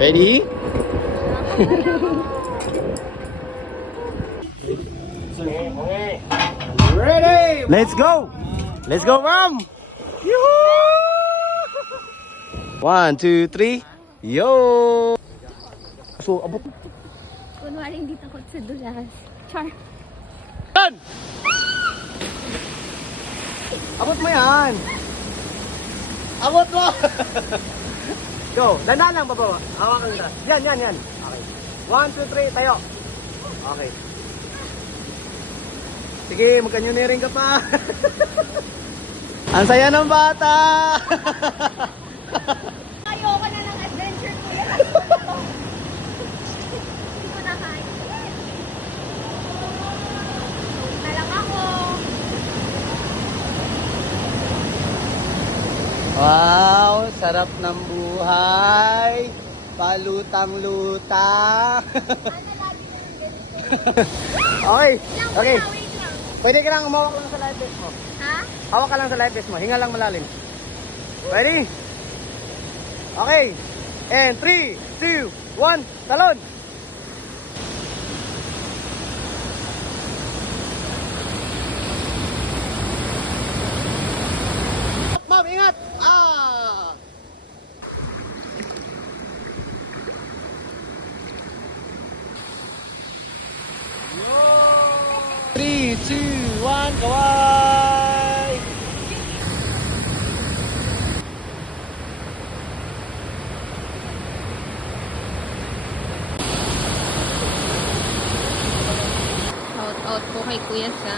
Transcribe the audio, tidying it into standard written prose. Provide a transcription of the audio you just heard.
Ready? Ready! Let's go! Let's go, Ram! Yoo-hoo! 1, 2, 3. Yo! So, abot. Kunwari hindi takot sa dulas. Char. Yan! Abot mo yan! Abot mo! Go! Dana lang, baba. Hawakan ka. Yan. Okay. 1, 2, 3, tayo. Okay. Sige, magkanyunirin ka pa. Ang saya ng bata! Ayoko na ng adventure ko yan. Hindi ko na kaya. Na lang ako. Wow! Sarap ng buhay! Palutang-lutang! Okay! Okay! Wait lang. Pwede ka lang umawak lang sa life vest mo. Ha? Hawak ka lang sa life vest mo. Hinga lang malalim. Ready? Okay. And 3, 2, 1, talon! Ma'am, ingat! Ah! Yo! 3, 2, 1, kaway! Shout out po kay Kuya Sir.